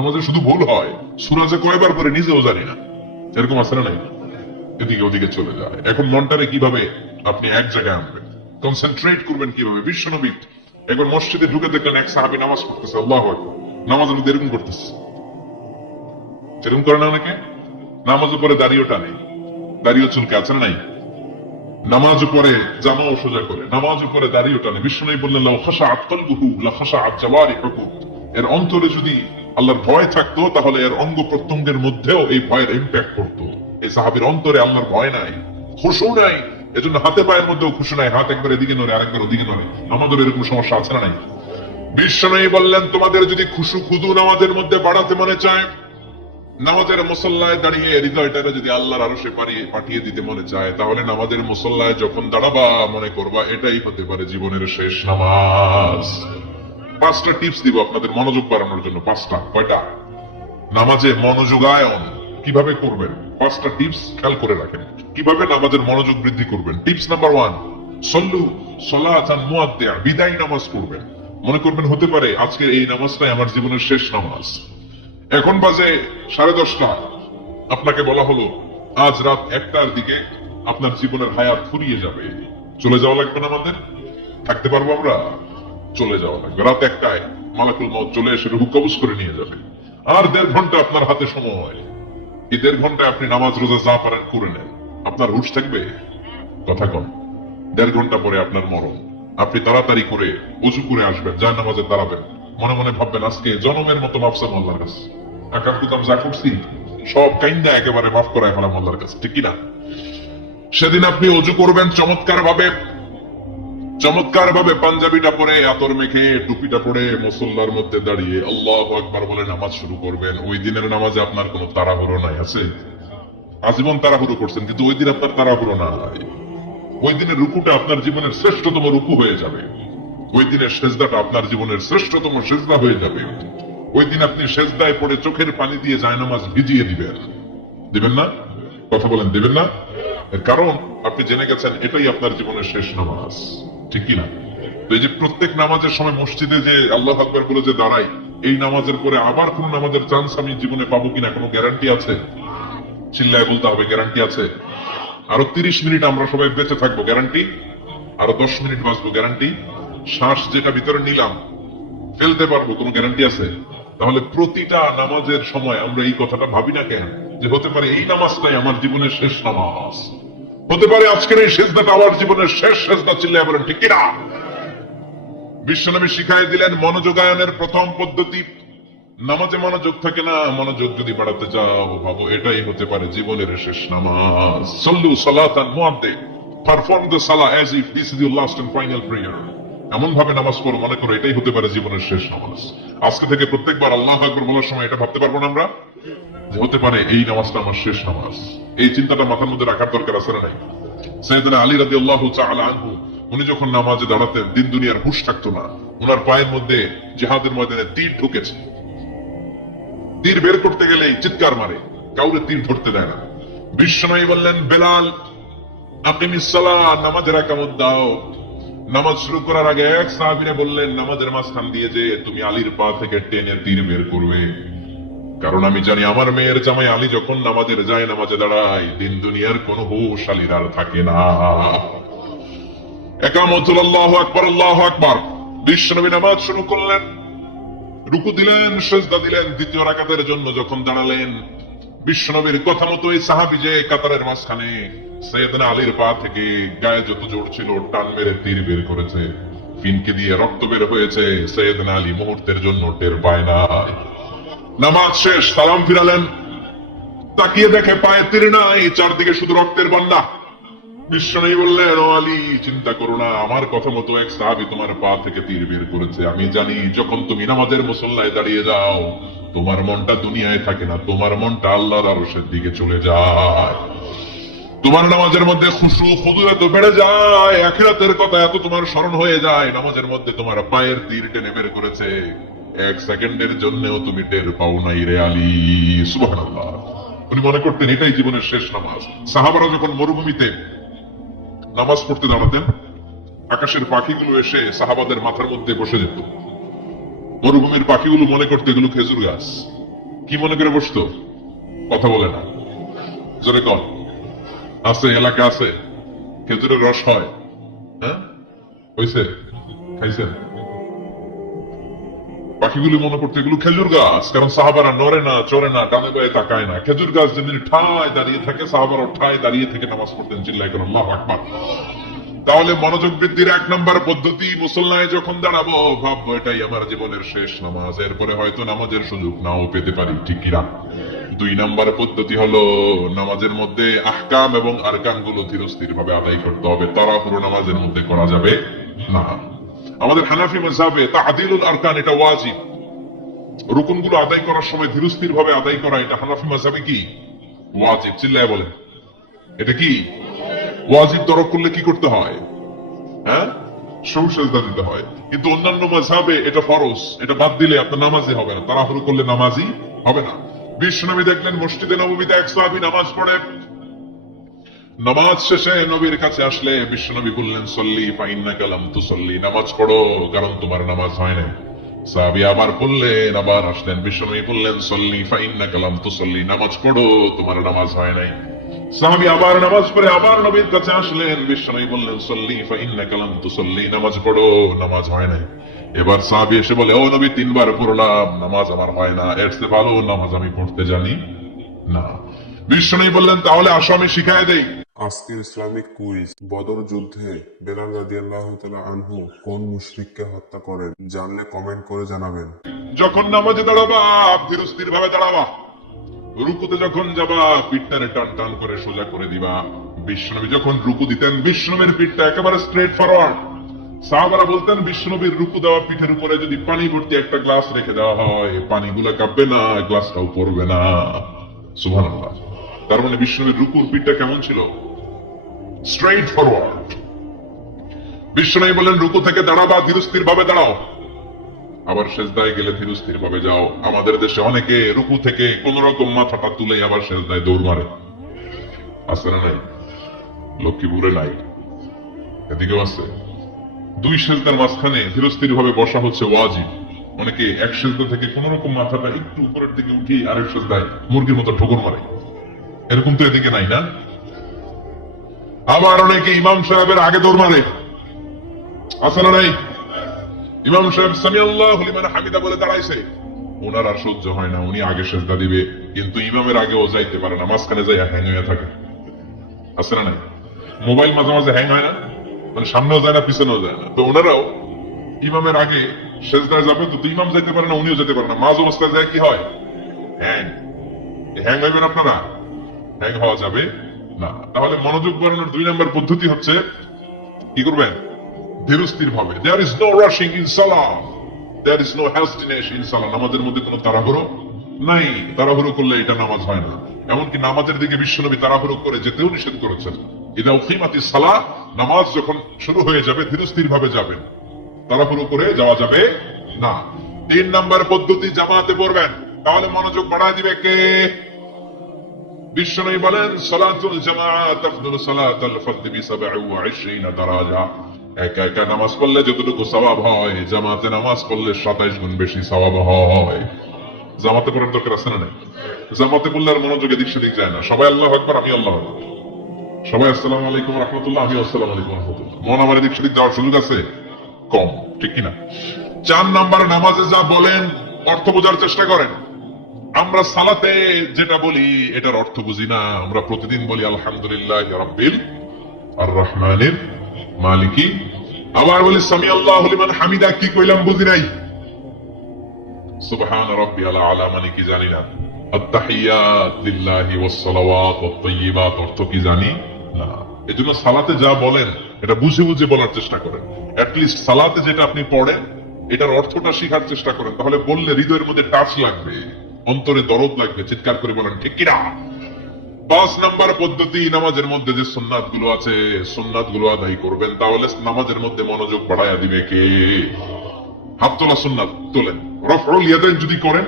নামাজে শুধু ভুল হয়, সূরা যে কয়বার পরে নিজেও জানি না, এরকম আছে না নাই? এদিকে ওদিকে চলে যায়। এখন মনটারে কিভাবে আপনি এক জায়গায় আনবেন, কনসেন্ট্রেট করবেন কিভাবে? বিশ্বনবী একবার মসজিদে ঢুকে দেখলেন এক সাহাবী নামাজ পড়তেছে, আল্লাহু আকবার, নামাজের মধ্যে এরকম করতেছে। এরকম করে না অনেকে? নামাজ পরে দাড়িও টানে, দাড়িও চুলকে, আছে না নাই? নামাজ পরে জামাও সোজা করে, নামাজ পরে দাড়িও টানে। বিশ্বনবী বললেন লাউ খাশাআত কলবুহু লা খাশাআত জাওয়ারিহুহু, এর অন্তরে যদি আল্লাহর ভয় থাকতো তাহলে এর অঙ্গ প্রত্যঙ্গের মধ্যেও এই ভয়ের ইম্প্যাক্ট পড়তো। এই সাহাবীর অন্তরে আল্লাহর ভয় নাই, খুশু নাই, এজন্য হাতে পায়ের মধ্যেও খুশু নাই, হাত একবার এদিকে নড়ে আরেকবার ওদিকে নড়ে। আমাদের এরকম সমস্যা আছে না নাই? বিশ্বনবী বললেন তোমাদের যদি খুশু খুদু নামাজের মধ্যে বাড়াতে মনে চায়, নামাজের মুসল্লায় দাঁড়িয়ে হৃদয়টারে যদি আল্লাহর আরশে পাঠিয়ে দিতে মনে চায়, তাহলে নামাজের মুসল্লায় যখন দাঁড়াবা মনে করবা এটাই হতে পারে জীবনের শেষ নামাজ। 5টা টিপস দিব আপনাদের মনোযোগ বাড়ানোর জন্য। 5টা। কয়টা? নামাজে মনোযোগায়ন কিভাবে করবেন 5টা টিপস খেয়াল করে রাখেন, কিভাবে নামাজের মনোযোগ বৃদ্ধি করবেন। টিপস নাম্বার 1, সল্লু সলাতান মুআদ্দিয়া, বিদায় নামাজ পড়বেন। মনে করবেন হতে পারে আজকের এই নামাজটাই আমার জীবনের শেষ নামাজ। এখন বাজে 10:30, আপনাকে বলা হলো আজ রাত 1টার দিকে আপনার জীবনের হায়াত ফুরিয়ে যাবে, চলে যাওয়া লাগবে না? আমাদের থাকতে পারবো আমরা? চলে যাওয়া লাগবে। রাত 1টায় মালাকুল মউত চলে এসে রূহ কবজ করে নিয়ে যাবে। আর 1.5 ঘন্টা আপনার হাতে সময়। এই 1.5 ঘন্টায় আপনি নামাজ রোজা যা পারেন করে নেন, আপনার হুঁশ থাকবে? কথা কম। 1.5 ঘন্টা পরে আপনার মরণ। আপনি তাড়াতাড়ি করে ওযু করে আসবেন, যা নামাজে দাঁড়াবেন, মনে মনে ভাববেন আজকে জনমের মতো মাফ চান আল্লাহর কাছে, আকাম কুকাম যা করছি সব কাইন্দা একেবারে মাফ করায় ফেলাম আল্লাহর কাছে, ঠিক কিনা? সেদিন আপনি ওযু করবেন চমৎকার ভাবে পাঞ্জাবিটা পরে, আতর মেখে, টুপিটা পরে মুসল্লার মধ্যে দাঁড়িয়ে আল্লাহু আকবার বলে নামাজ শুরু করবেন। ওই দিনের নামাজে আপনার কোনো তাড়াহুড়ো নাই। আছে? আজীবন তাড়াহুড়ো করছেন, কিন্তু ওই দিন আপনার তাড়াহুড়ো নাই। ওই দিনের রুকুটা আপনার জীবনের শ্রেষ্ঠতম রুকু হয়ে যাবে। ওই দিনের সেজদাটা আপনার জীবনের শ্রেষ্ঠতম সেজদা হয়ে যাবে। ওই দিন আপনি সেজদায় পড়ে চোখের পানি দিয়ে জায়নামাজ ভিজিয়ে দিবেন না? কথা বলেন, দিবেন না? এর কারণ আপনি জেনে গেছেন এটাই আপনার জীবনের শেষ নামাজ, ঠিক কিনা? তো এই যে প্রত্যেক নামাজের সময় মসজিদে যে আল্লাহু আকবার বলে যে দাঁড়াই, এই নামাজের পরে আবার কোন নামাজের চান্স আমি জীবনে পাবো কিনা কোনো গ্যারান্টি আছে? চিল্লায় বলতে হবে, গ্যারান্টি আছে? আরো 30 মিনিট আমরা সবাই বেঁচে থাকবো, গ্যারান্টি? আরো 10 মিনিট বাঁচবো, গ্যারান্টি? শ্বাস যেটা ভিতরে নিলাম ফেলতে পারবো, কোনো গ্যারান্টি আছে? তাহলে প্রতিটা নামাজের সময় আমরা এই কথাটা ভাবি না কেন যে হতে পারে এই নামাজটাই আমার জীবনের শেষ নামাজ, হতে পারে আজকের এই সেজদাটা আমার জীবনের শেষ সেজদা। চিল্লায় বলেন ঠিক কিনা? বিশ্বনবী শিখাই দিলেন মনোযোগায়নের প্রথম পদ্ধতি। নামাজে মনোযোগ থাকে না, মনোযোগ যদি বাড়াতে চাও ভাবো এটাই হতে পারে জীবনের শেষ নামাজ। সল্লু সালাতান মুআদ্দিয়া, perform the salah as if this is your last and final prayer. এমন ভাবে নামাজ পড়ো মনে করো এটাই হতে পারে জীবনের শেষ নামাজ। আজকে থেকে প্রত্যেকবার আল্লাহু আকবার বলার সময় এটা ভাবতে পারবো না আমরা যে হতে পারে এই নামাজটা আমার শেষ নামাজ। এই চিন্তাটা মাথার মধ্যে রাখার দরকার আছে না নাই? সাইয়েদনা আলী রাদিয়াল্লাহু তাআলা আনহু, উনি যখন নামাজে দাঁড়াতেন দিন দুনিয়ার হুঁশ থাকতো না। ওনার পায়ের মধ্যে জিহাদের ময়দানে তীর ঢুকেছে, তীর বের করতে গেলেই চিৎকার মারে, কাউরে তীর ধরতে দেয় না। বিশ্বনবী বললেন বেলাল আকিমিস সালাহ, নামাজের একামত দাও। নামাজ শুরু করার আগে এক সাহাবীরা বললেন নামাজের মাঝখান দিয়ে যে তুমি আলীর পা থেকে টেনে তীর বের করবে, কারণ আমি জানি আমার মেয়ের জামাই আলী যখন নামাজের যায় নামাজে দাঁড়ায় দিন দুনিয়ার কোন হুঁশ আলীর আর থাকে না। একামতুল আল্লাহু আকবার, আল্লাহু আকবার। বিশ্বনবী নামাজ শুরু করলেন, রুকু দিলেন, সিজদা দিলেন। দ্বিতীয় রাকাতের জন্য যখন দাঁড়ালেন, বিশ্বনবীর কথা মতো এই সাহাবী যে কাতারের মাঝখানে সাইয়েদনা আলীর পা থেকে গায়ে যত জোর ছিল টান মেরে তীর বের করেছে, ফিনকে দিয়ে রক্ত বের হয়েছে। সাইয়েদনা আলী মুহূর্তের জন্য টের পায় না। নামাজ শেষ, সালাম ফিরালেন, তাকিয়ে দেখে পায়ে তীর নাই, চারদিকে শুধু রক্তের বান্ডা। বিশ্বনবী বললেন ও আলী চিন্তা করো না, আমার কথা মতো এক সাহাবী তোমার পা থেকে তীর বের করেছে। আমি জানি যখন তুমি নামাজের মুসল্লায় দাঁড়িয়ে যাও তোমার মনটা দুনিয়ায় থাকে না, তোমার মনটা আল্লাহর আরশের দিকে চলে যায়। তোমার নামাজের মধ্যে খুশু খুদু এত বেড়ে যায়, আখিরাতের কথা এত তোমার স্মরণ হয়ে যায়, নামাজের মধ্যে তোমার পায়ের তীর টেনে বের করেছে, 1 সেকেন্ডের জন্যও তুমি টের পাও নাই রে আলী। সুবহানাল্লাহ। উনি মনে করতেন এটাই জীবনের শেষ নামাজ। সাহাবারা যখন মরুভূমিতে নামাজ পড়তে দাঁড়াতেন, আকাশের পাখিগুলো এসে সাহাবাদের মাথার মধ্যে বসে যেত। মরুভূমির পাখিগুলো মনে করতে এগুলো খেজুর গাছ, কি মনে করে বসতো? কথা বলে না, জোরে কন। আছে, এলাকা আছে, খেজুরের রস হয়, হ্যাঁ হয়েছে, খাইছেন? বাকিগুলি মনে করতে এগুলো খেজুর গাছ, কারণ সাহাবারা নড়ে না, চড়ে না, ডানে বায়ে তাকায় না। খেজুর গাছ যেদিন ঠায় দাঁড়িয়ে থাকে, সাহাবারা ঠায় দাঁড়িয়ে থেকে নামাজ পড়তেন। চিল্লাই করেন আল্লাহু আকবার। তাহলে মনোযোগ বৃদ্ধির 1 নম্বর পদ্ধতি, মুসল্লায় যখন দাঁড়াবো ভাববো এটাই আমার জীবনের শেষ নামাজ, এরপরে হয়তো নামাজের সুযোগ নাও পেতে পারি, ঠিক কিনা? 2 নম্বর পদ্ধতি হলো নামাজের মধ্যে আহকাম এবং আরকান গুলো ধীরস্থির ভাবে আদায় করতে হবে। তাড়াহুড়ো নামাজের মধ্যে করা যাবে না। আমাদের হানাফি মাযহাবে তা'দিলুল আরকান এটা ওয়াজিব। রুকুনগুলো আদায় করার সময় ধীরস্থির ভাবে আদায় করা, এটা হানাফি মাযহাবে কি ওয়াজিব। চিল্লায় বলেন, এটা কি ওয়াজিব? তরক করলে কি করতে হয়? হ্যাঁ, সেজদা দিতে হয়। কিন্তু অন্যান্য মাযহাবে এটা ফরজ, এটা বাদ দিলে আপনার নামাজই হবে না, তাড়াহুড়ো করলে নামাজই হবে না। বিশ্বনবী দেখলেন মসজিদে নববীতে এক সাহাবী নামাজ পড়ে, নামাজ শেষে নবীর কাছে আসলে বিশ্বনবী বললেন সল্লি ফাইন্নাকা লাম তুসল্লি, নামাজ পড়ো কারণ তোমার নামাজ হয় না। সাহাবী আবার বললেন, আবার আসলেন, বিশ্বনবী বললেন সল্লি ফাইন্নাকা লাম তুসল্লি, নামাজ পড়ো তোমার নামাজ হয় নাই। সাহাবী আবার নামাজ পড়ে আবার নবীর কাছে আসলেন, বিশ্বনবী বললেন সল্লি ফাইন্নাকা লাম তুসল্লি, নামাজ পড়ো নামাজ হয় নাই। এবার সাহাবী এসে বলে, ও নবী 3 বার পড়লাম, নামাজ আমার হয় না, এর চেয়ে ভালো নামাজ আমি পড়তে জানি না। বিশ্বনবী বললেন, তাহলে আসো আমি শিখায় দেই। আজকের ইসলামিক কুইজ, বদর যুদ্ধে বেলাল রাদিয়াল্লাহু তাআলা আনহু কোন মুশরিককে হত্যা করেন? জানলে কমেন্ট করে জানাবেন। যখন নামাজে দাঁড়াবা ধীরস্থির ভাবে দাঁড়াবা, রুকুতে যখন যাবা পিঠটারে টান টান করে সোজা করে দিবা। বিশ্বনবী যখন রুকু দিতেন বিশ্বনবীর পিঠটা একেবারে স্ট্রেট ফরওয়ার্ড। সাহাবারা বলতেন বিশ্বনবীর রুকু দেওয়া পিঠের উপরে যদি পানি ভর্তি একটা গ্লাস রেখে দেওয়া হয়, পানিগুলো কাঁপবে না, গ্লাসটাও পড়বে না। সুবহানাল্লাহ। তার মানে বিশ্বনবীর রুকুর পিঠটা কেমন ছিল? Straight forward. বিশ্বনবী বলেন রুকু থেকে দাঁড়াবা, ধীরস্থির ভাবে দাঁড়াও। আবার সেজদায় গেলে ধীরস্থির ভাবে যাও। আমাদের দেশে অনেকে রুকু থেকে কোন রকম মাথাটা তুলে আবার সেজদায় দৌড় মারে, আছে না নাই? লক্ষ্মীপুরে নাই, এদিকেও আছে। 2 সেজদার মাঝখানে ধীরস্থির ভাবে বসা হচ্ছে ওয়াজিব। অনেকে এক সেজদা থেকে কোন রকম মাথাটা একটু উপরের দিকে উঠিয়ে আরেক সেজদায় মুরগির মতো ঠোকর মারে, এরকম তো এদিকে নাই না? আবার অনেকে ইমাম সাহেবের আগে দৌড় মারে, আছে না নাই? ইমাম সাহেব সামি আল্লাহু লিমান হামিদা বলে দাঁড়াইছে, ওনার আর সহ্য হয় না, উনি আগে সেজদা দিবে, কিন্তু ইমামের আগেও যাইতে পারে না, মাঝখানে যাই হ্যাং হয়ে থাকে, আছে না নাই? মোবাইল মাঝে মাঝে হ্যাং হয় না, মানে সামনেও যায় না পিছনেও যায় না। তো ওনারাও ইমামের আগে সেজদায় যাবে, তো ইমাম যাইতে পারে না, উনিও যেতে পারে না, মাঝ অবস্থায় যায় কি হয়? হ্যাং। হ্যাং হইবেন আপনারা? হ্যাং হওয়া যাবে না। তাহলে মনোযোগ বাড়ানোর 2 নম্বর পদ্ধতি হচ্ছে কি করবেন? ধীরস্থির ভাবে। There is no rushing in salah, there is no hastiness in salah। নামাজের মধ্যে কোনো তাড়াহুড়ো নাই, তাড়াহুড়ো করলে এটা নামাজ হয় না। এমনকি নামাজের দিকে বিশ্বনবী তাড়াহুড়ো করে যেতেও নিষেধ করেছেন। ইদা উকিমাতিস সালাহ, নামাজ যখন শুরু হয়ে যাবে ধীরস্থির ভাবে যাবেন, তাড়াহুড়ো করে যাওয়া যাবে না। 3 নম্বর পদ্ধতি, জামাতে পড়বেন। তাহলে মনোযোগ বাড়ায় দিবে কে? বিশ্বনবী বলেন সালাতুল জামাআত আফদালু সালাতাল ফারদ বি27 দারাজা। একা একা নামাজ পড়লে যতটুকু সওয়াব হয়, জামাতে নামাজ পড়লে 27 গুণ বেশি সওয়াব হয়। জামাতে পড়ার দরকার আছে না নাই? জামাতে পড়লে আর মনোযোগ এদিক সেদিক যায় না। সবাই আল্লাহু আকবার, আমি আল্লাহু আকবার, সবাই আসসালামু আলাইকুম ওয়া রাহমাতুল্লাহ, আমি আসসালামু আলাইকুম ওয়া রাহমাতুল্লাহ। মন আমার এদিক সেদিক যাওয়ার সুযোগ আছে কম, ঠিক কিনা? 4 নাম্বার, নামাজে যা বলেন অর্থ বোঝার চেষ্টা করেন। আমরা সালাতে যেটা বলি এটার অর্থ বুঝি না। আমরা প্রতিদিন বলি আলহামদুলিল্লাহ রাব্বিল আর রহমানির মালিকি, আবার বলি সামি আল্লাহু লিমান হামিদা, কি কইলাম বুঝি নাই। সুবহান রাব্বিয়াল আলা মানে কি জানি না। আত-তাহিয়াত লিল্লাহি ওয়াস সালাওয়াত ওয়াত তাইয়্যিবাত অর্থ কি জানি না। এজন্য সালাতে যা বলেন এটা বুঝে বুঝে বলার চেষ্টা করেন। এট লিস্ট সালাতে যেটা আপনি পড়েন এটার অর্থটা শেখার চেষ্টা করেন, তাহলে বললে হৃদয়ের মধ্যে টাচ লাগবে, অন্তরে দরদ লাগবে, চিৎকার করে বলেন ঠিক কিনা। 5 নাম্বার পদ্ধতি, নামাজের মধ্যে যে সুন্নাত গুলো আছে সুন্নাত গুলো আদায় করবেন। তাহলে নামাজের মধ্যে মনোযোগ বাড়ায়া দিবে কে? হাত তোলা সুন্নাত তোলেন। রফউল ইয়াদাইন যদি করেন,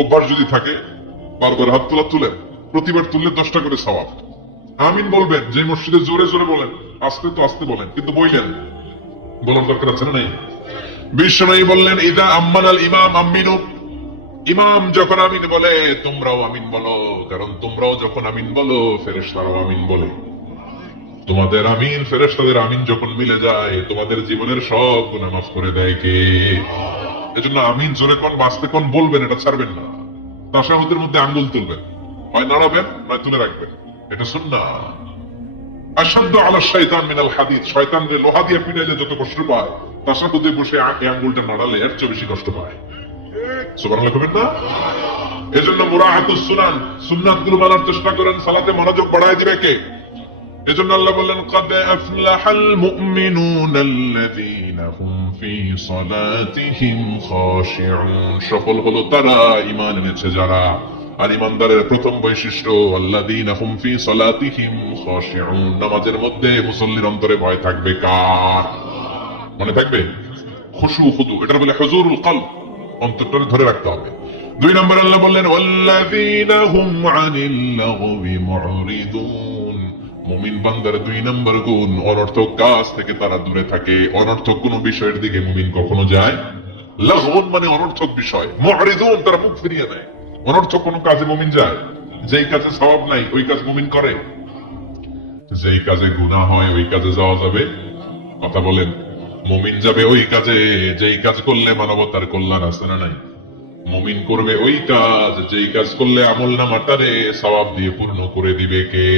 অভ্যাস যদি থাকে, বারবার হাত তোলা তুলেন, প্রতিবার তুললে 10টা করে সওয়াব। আমিন বলবেন, যে মসজিদে জোরে জোরে বলেন, আস্তে তো আস্তে বলেন, কিন্তু বললেন, বলার দরকার আছে না নাই? বিশ্বনবী বললেন ইদা আম্মানাল ইমাম আমিনু, ইমাম যখন আমিন বলে তোমরাও আমিন বলো, কারণ তোমরাও যখন আমিন বলো ফেরেশতারাও আমিন বলে। তোমাদের আমিন ফেরেশতাদের আমিন যখন মিলে যায় তোমাদের জীবনের সব গুনাহ মাফ করে দেয় কে? এজন্য আমিন জোরে কোন বাঁচতে কোন বলবেন, এটা ছাড়বেন না। তাশাহুদের মধ্যে আঙ্গুল তুলবেন, হয় নাড়াবেন নয় তুলে রাখবেন, এটা সুন্নাহ। আশাদ্দু আলা শাইতান মিনাল হাদিদ, শয়তানকে লোহা দিয়ে পিটাইলে যত কষ্ট পায় তাশাহুদে বসে এই আঙ্গুলটা নাড়ালে এর চেয়ে বেশি কষ্ট পায়। সুবহানাল্লাহ কবেন না? এজন্য মুরাআতুস সুনান, সুন্নাতগুলো মানার চেষ্টা করেন, সালাতে মনোযোগ বাড়ায় দিবে কে? এজন্য আল্লাহ বললেন قد أفلح المؤمنون الذين هم في صلاتهم خاشعون, সফল হলো তারা ঈমান এনেছে যারা। আর ঈমানদারের প্রথম বৈশিষ্ট্য الذين هم في صلاتهم خاشعون, নামাজের মধ্যে মুসল্লির অন্তরে ভয় থাকবে কার? মনে থাকবে খুশু খুদু, এটা বলে হুজুরুল কলব, অন্তরটারে ধরে রাখতে হবে। দুই নম্বর আল্লাহ বললেন والذين هم عن اللغو معرضون, মুমিন বান্দার দুই নম্বর গুণ অনর্থক কাজ থেকে তারা দূরে থাকে। অনর্থক কোন বিষয়ের দিকে মুমিন কখনো যায়? লাগউন মানে অনর্থক বিষয়, মুরিদুন তারা মুখ ফিরিয়ে নেয়। অনর্থক কোন কাজে মুমিন যায়? যেই কাজে সওয়াব নাই ওই কাজ মুমিন করে, যেই কাজে গুনাহ হয় ওই কাজে যাওয়া যাবে? কথা বলেন। মুমিন যাবে ওই কাজে যেই কাজ করলে মানবতার কল্যাণ আছে না নাই? মুমিন করবে ওই কাজ যেই কাজ করলে আমলনামাটারে সওয়াব দিয়ে পূর্ণ করে দিবে কে?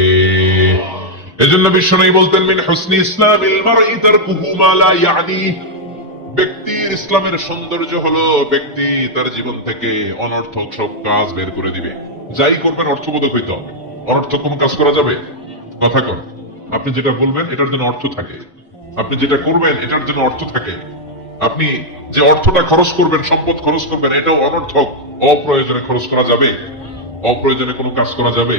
এজন্য বিশ্বনবী বলতেন মিন হুসনি ইসলামিল মারই তারকুহু মা লা ইয়ানি, ব্যক্তির ইসলামের সৌন্দর্য হলো ব্যক্তি তার জীবন থেকে অনর্থক সব কাজ বের করে দিবে। যাই করবেন অর্থবোধক হইতে হবে। অনর্থক কোন কাজ করা যাবে? কথা কর, আপনি যেটা বলবেন এটার জন্য অর্থ থাকে, আপনি যেটা করবেন এটার জন্য অর্থ থাকে। আপনি যে অর্থটা খরচ করবেন, সম্পদ খরচ করবেন, এটাও অনর্থক অপ্রয়োজনে খরচ করা যাবে? অপ্রয়োজনে কোনো কাজ করা যাবে?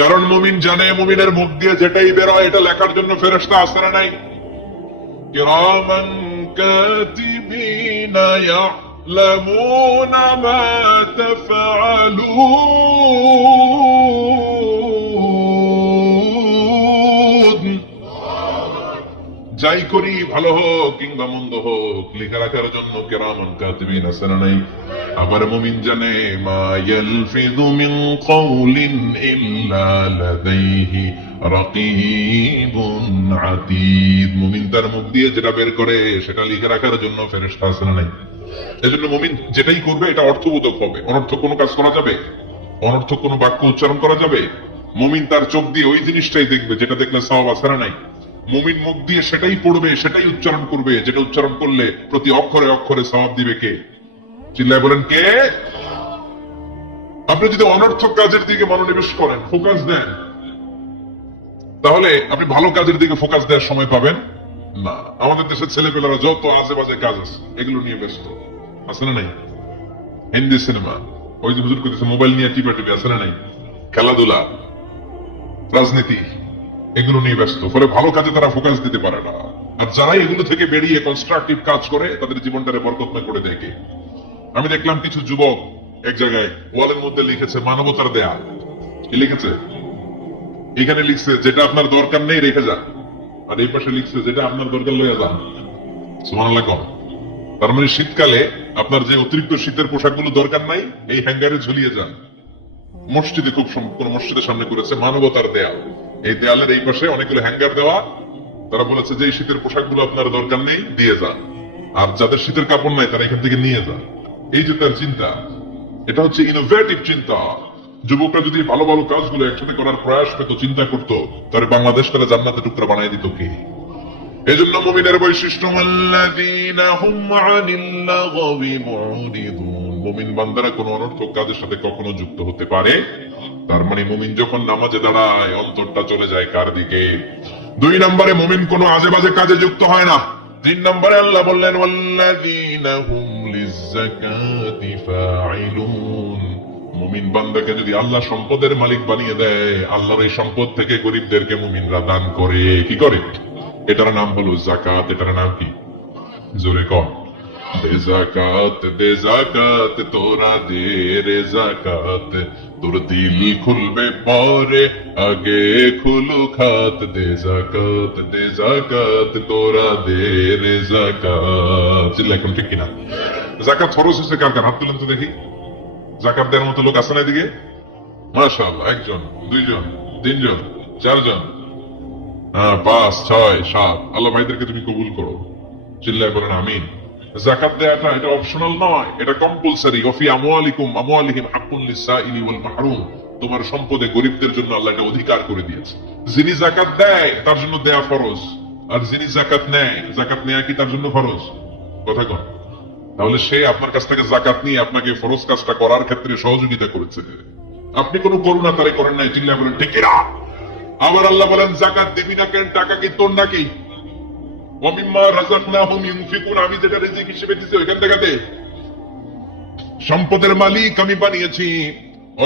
কারণ মুমিন জানে মুমিনের মুখ দিয়ে যেটাই বেরোয় এটা লেখার জন্য ফেরেশতা আছে না নাই? কিরামান কাতিবিনা ইয়ালামুনা মা তাফআলুন, যাই করি ভালো হোক কিংবা মন্দ হোক লেখা রাখার জন্য কিরামান কাতিবিন আছে না নাই? আবার মুমিন জানে মা ইয়ালফিযু মিন কাওলিন ইল্লা লাদাইহি রাকীবুন আতীদ, মুমিন তার মুখ দিয়ে যেটা বের করে সেটা লিখে রাখার জন্য ফেরেশতা আছে না নাই? এজন্য মুমিন যেটাই করবে এটা অর্থবোধক হবে। অনর্থক কোনো কাজ করা যাবে? অনর্থক কোনো বাক্য উচ্চারণ করা যাবে? মুমিন তার চোখ দিয়ে ওই জিনিসটাই দেখবে যেটা দেখলে সওয়াব আছে না নাই? মুমিন মুখ দিয়ে সেটাই পড়বে সেটাই উচ্চারণ করবে যেটা উচ্চারণ করলে প্রতি অক্ষরে অক্ষরে সওয়াব দিবে কে? চিল্লায় বলেন কে? আপনি যদি অনর্থক কাজের দিকে মনোনিবেশ করেন, ফোকাস দেন, তাহলে আপনি ভালো কাজের দিকে ফোকাস দেওয়ার সময় পাবেন না। আমাদের দেশের ছেলেপেলেরা যত আজে বাজে কাজ আছে এগুলো নিয়ে ব্যস্ত আছে না নাই? হিন্দি সিনেমা, ওই যে হুজুর করতেছে মোবাইল নিয়ে টিপা টিপি আছে না নাই? খেলাধুলা, রাজনীতি, এগুলো নিয়ে ব্যস্ত, ফলে ভালো কাজে তারা ফোকাস দিতে পারে না। আর যারা এগুলো থেকে বেরিয়ে কনস্ট্রাকটিভ কাজ করে তাদের জীবনটারে বরকতময় করে দেয় কে? আমি দেখলাম কিছু যুবক এক জায়গায় ওয়ালের মধ্যে লিখেছে মানবতার দেয়াল। কি লিখেছে? এখানে লিখছে যেটা আপনার দরকার নেই রেখে যান, আর এই পাশে লিখছে যেটা আপনার দরকার লইয়া যান। সুবহানাল্লাহ কম। তার মানে শীতকালে আপনার যে অতিরিক্ত শীতের পোশাকগুলো দরকার নাই এই হ্যাঙ্গারে ঝুলিয়ে যান। মসজিদে কোন মসজিদের সামনে করেছে মানবতার দেয়াল, এই দেয়ালের এই পাশে অনেকগুলো হ্যাঙ্গার দেওয়া। তারা বলেছে যে এই শীতের পোশাকগুলো আপনার দরকার নেই দিয়ে যান, আর যাদের শীতের কাপড় নাই তারা এখান থেকে নিয়ে যান। এই যে তার চিন্তা, এটা হচ্ছে ইনোভেটিভ চিন্তা। যুবকরা যদি ভালো ভালো কাজগুলো একসাথে করার প্রয়াস পেত, চিন্তা করতো, তাহলে বাংলাদেশ তারা জান্নাতের টুকরা বানিয়ে দিত কে? এজন্য মুমিনের বৈশিষ্ট্য আল্লাযীনা হুম আনিল লাগবি মুরিদুন, মুমিন বান্দারা কোনো অনর্থক কাজের সাথে কখনো যুক্ত হতে পারে। তার মানে মুমিন যখন নামাজে দাঁড়ায় অন্তরটা চলে যায় কার দিকে? দুই নম্বরে মুমিন কোনো আজে বাজে কাজে যুক্ত হয় না। তিন নম্বরে আল্লাহ বললেন ওয়াল্লাযীনা হুম লিয-যাকাতি ফাঈলুন, মুমিন বান্দাকে যদি আল্লাহ সম্পদের মালিক বানিয়ে দেয়, আল্লাহর এই সম্পদ থেকে গরিবদেরকে মুমিনরা দান করে। কি করে? এটার নাম হলো যাকাত। এটার নাম কি? জোরে কর। দে যাকাত তোরা দে রে যাকাত, তোর দিল খুলবে পরে আগে খুলু খাত। দে যাকাত তোরা দে রে যাকাত। চিল্লা এখন ঠিক কিনা? যাকাত ফরজ হচ্ছে কার কার? হাত তুলেন তো দেখি। জাকাত দেওয়ার মতো লোক আছে না এদিকে? মাশাআল্লাহ, একজন, দুইজন, তিনজন, চারজন, 5, 6, 7। আল্লাহ ভাইদেরকে তুমি কবুল করো, চিল্লায় বলেন আমিন। যাকাত দেওয়াটা এটা অপশনাল নয়, এটা কম্পালসারি। ওয়া ফি আমওয়ালিহিম হাক্কুন লিসাইলি ওয়াল মাহরুম। তোমার সম্পদে গরিবদের জন্য আল্লাহ এটা অধিকার করে দিয়েছে। যিনি যাকাত দেয় তার জন্য দেয়া ফরজ, আর যিনি যাকাত নেয়, যাকাত নেয়া কি তার জন্য ফরজ? কথা কন। তাহলে সে আপনার কাছ থেকে যাকাত নিয়ে আপনাকে ফরজ কাজটা করার ক্ষেত্রে সহযোগিতা করেছে। আপনি কোনো করুণা তারে করেন নাই, চিল্লায় বলেন ঠিক কিনা? আবার আল্লাহ বলেন যাকাত দিবি না কেন? টাকা কি তোর নাকি? ওয়ামিম্মা রাযাকনাহুম ইউনফিকুন। আমি যেটা রিজিক হিসেবে দিয়েছি ওইখান থেকে দে। সম্পদের মালিক আমি বানিয়েছি,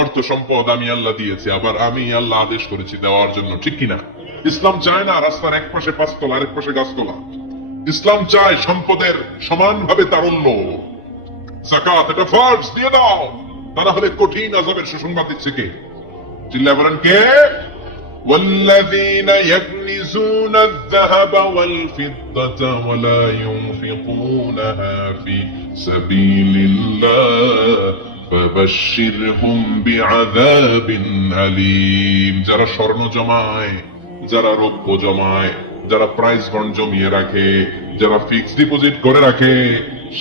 অর্থ সম্পদ আমি আল্লাহ দিয়েছি, আবার আমি আল্লাহ আদেশ করেছি দেওয়ার জন্য, ঠিক কিনা? ইসলাম চায় না রাস্তার এক পাশে 5 তলা আরেক পাশে গাছতলা। ইসলাম চায় সম্পদের সমানভাবে তারল্য। যাকাত এটা ফরজ, দিয়ে দাও, তা না হলে কঠিন আযাবের সুসংবাদ দিচ্ছে কে? চিল্লায় বলেন কে? والذين يكنزون الذهب والفضة ولا ينفقونها في سبيل الله فبشرهم بعذاب أليم। যারা স্বর্ণ জমায়, যারা রৌপ্য জমায়, যারা প্রাইজ বন্ড জমিয়ে রাখে, যারা ফিক্সড ডিপোজিট করে রাখে,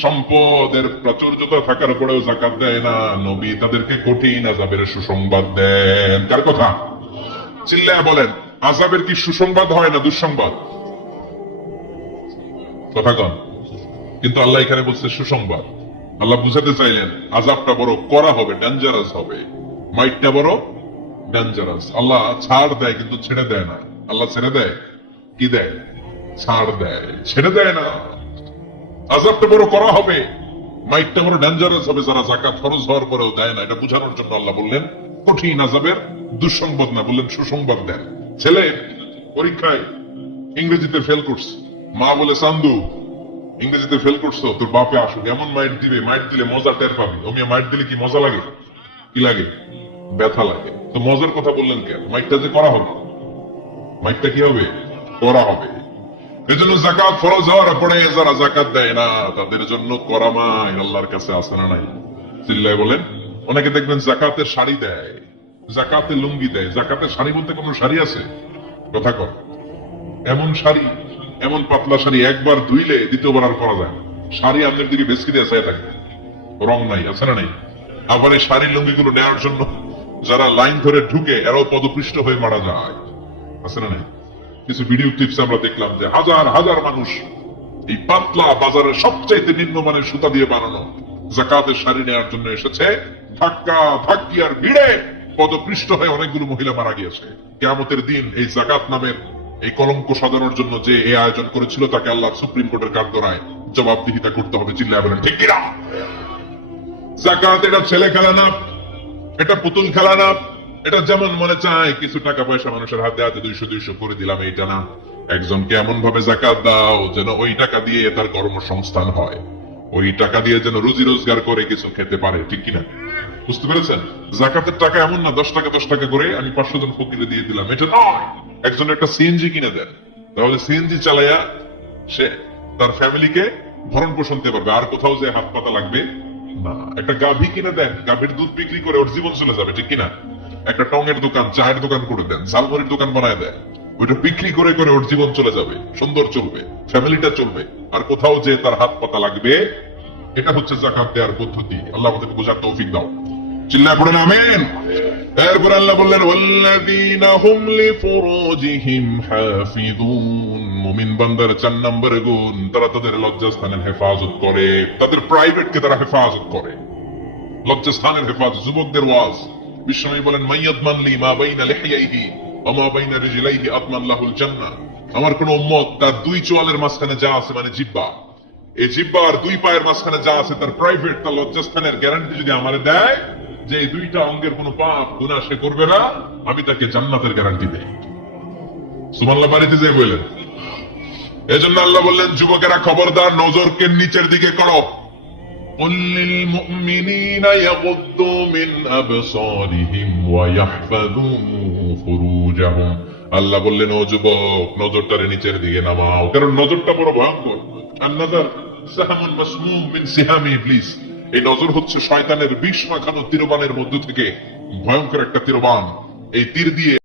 সম্পদের প্রাচুর্যতা থাকার পরেও যাকাত দেয় না, নবী তাদেরকে কঠিন আযাবের সুসংবাদ দেন। কার কথা? চিল্লায়া বলেন, আযাবের কি সুসংবাদ হয় না দুঃসংবাদ? কথা কন। কিন্তু আল্লাহ এখানে বলছে সুসংবাদ। আল্লাহ বুঝাতে চাইলেন আযাবটা বড় করা হবে, ডেঞ্জারাস হবে, মাইটটা বড় ডেঞ্জারাস। আল্লাহ ছাড় দেয় কিন্তু ছেড়ে দেয় না। আল্লাহ ছেড়ে দেয়, কি দেয়? ছাড় দেয়, ছেড়ে দেয় না। আযাবটা বড় করা হবে, মাইটটা বড় ডেঞ্জারাস হবে যারা যাকাত ফরজ হওয়ার পরেও দেয় না। এটা বোঝানোর জন্য আল্লাহ বললেন কঠিন আযাবের দুঃসংবাদ না, বললেন সুসংবাদ দেন। ছেলে পরীক্ষায় ইংরেজিতে ফেল করছে, মা বলে চান্দু ইংরেজিতে ফেল করছো, তোর বাপে আসুক, এমন মাইট দিবে, মাইট দিলে মজা টের পাবি। ওমিয়া মাইট দিলে কি মজা লাগে? কি লাগে? ব্যথা লাগে। তো মজার কথা বললেন কেন? মাইটটা যে করা হবে, মাইটটা কি হবে? করা হবে। এজন্য যাকাত ফরজ হওয়ার পরে যারা যাকাত দেয় না তাদের জন্য করা মাইন আল্লাহর কাছে আছে না নাই? চিল্লায় বলেন। অনেকে দেখবেন যাকাতের শাড়ি দেয়, যাকাতে লুঙ্গি দেয়। যাকাতের শাড়ি বলতে কোন শাড়ি আছে? কথা কর। এমন শাড়ি, এমন পাতলা শাড়ি একবার ধুইলে দ্বিতীয়বার আর পরা যায় না। শাড়ি আপনার দিকে বেসকি দিয়ে চাই থাকে, রং নাই, আছে না নাই? আবার এই শাড়ির লুঙ্গিগুলো নেওয়ার জন্য যারা লাইন ধরে ঢুকে এরাও পদপৃষ্ট হয়ে মারা যায়, আছে না নাই? কিছু ভিডিও ক্লিপস আমরা দেখলাম যে হাজার হাজার মানুষ এই পাতলা বাজারের সবচাইতে নিম্নমানের সুতা দিয়ে বানানো যাকাতের শাড়ি নেওয়ার জন্য এসেছে, ধাক্কা ধাক্কি আর ভিড়ে পদপৃষ্ট হয়ে অনেকগুলো মহিলা মারা গিয়েছে। কিয়ামতের দিন এই যাকাত নামের এই কলঙ্ক সাজানোর জন্য যে এই আয়োজন করেছিল তাকে আল্লাহ সুপ্রিম কোর্টের কাঠগড়ায় জবাবদিহিতা করতে হবে। চিল্লায় বলেন ঠিক কিনা? যাকাত এটা ছেলে খেলা না, এটা পুতুল খেলা না, এটা যেমন মনে চায় কিছু টাকা পয়সা মানুষের হাতে হাতে 200 করে দিলাম, এইটা না। একজনকে এমন ভাবে যাকাত দাও যেন ওই টাকা দিয়ে তার কর্মসংস্থান হয়, ওই টাকা দিয়ে যেন রুজি রোজগার করে কিছু খেতে পারে, ঠিক কিনা? বুঝতে পেরেছেন? যাকাতের টাকা এমন না 10 টাকা করে আমি 500 জন ফকিরে দিয়ে দিলাম, এটা নয়। একজন একটা সিএনজি কিনে দেন, তাহলে সিএনজি চালাইয়া সে তার ফ্যামিলিকে ভরণ পোষণ দিতে পারবে, আর কোথাও যে হাত পাতা লাগবে না। একটা গাভী কিনে দেন, গাভীর দুধ বিক্রি করে ওর জীবন চলে যাবে, ঠিক কিনা? একটা টঙের দোকান, চায়ের দোকান করে দেন, ঝালমুড়ির দোকান বানায় দেন, ওইটা বিক্রি করে করে ওর জীবন চলে যাবে, সুন্দর চলবে, ফ্যামিলিটা চলবে, আর কোথাও যে তার হাত পাতা লাগবে। এটা হচ্ছে যাকাত দেওয়ার পদ্ধতি। আল্লাহ আমাদেরকে বোঝার তৌফিক দাও। চিল্লায় পড়েন আমিন। এরপর আল্লাহ বললেন ওয়াল্লাযীনা হুম লিফুরুজিহিম হাফিযুন। মুমিন বান্দার 4 নম্বরে গুণ, তারা তাদের লজ্জাস্থানের হেফাজত করে, তাদের প্রাইভেটকে তারা হেফাজত করে। লজ্জাস্থানের হেফাজত, যুবকদের ওয়াজ। বিশ্বনবী বলেন মাইয়াদমান লি মা বাইনা লিহিয়াইহি ওয়া মা বাইনা রিজলাইহি আতমান লাহুল জান্নাহ। আমার কোন উম্মত তার 2 চোয়ালের মাঝখানে যা আছে, মানে জিহ্বা, এই জিহ্বা আর 2 পায়ের মাঝখানে যা আছে তার প্রাইভেট, তার লজ্জাস্থানের গ্যারান্টি যদি আমারে দেয় যে এই 2টা অঙ্গের কোনো পাপ গুনাহ সে করবে না, আমি তাকে জান্নাতের গ্যারান্টি দেই। সুবহানাল্লাহ বাড়িতে যে বললেন। এজন্য আল্লাহ বললেন যুবকেরা খবরদার, নজরকে নিচের দিকে করো। قل للمؤمنين يغضوا من أبصارهم ويحفظوا فروجهم। আল্লাহ বললেন ও যুবক, নজরটারে নিচের দিকে নামাও, কারণ নজরটা বড় ভয়ঙ্কর। আন-নাযার সাহামুন মাসমুম মিন সিহামি ইবলিস। এই নজর হচ্ছে শয়তানের বিষ মাখানো তীরবানের মধ্য থেকে ভয়ঙ্কর একটা তীরবান। এই তীর দিয়ে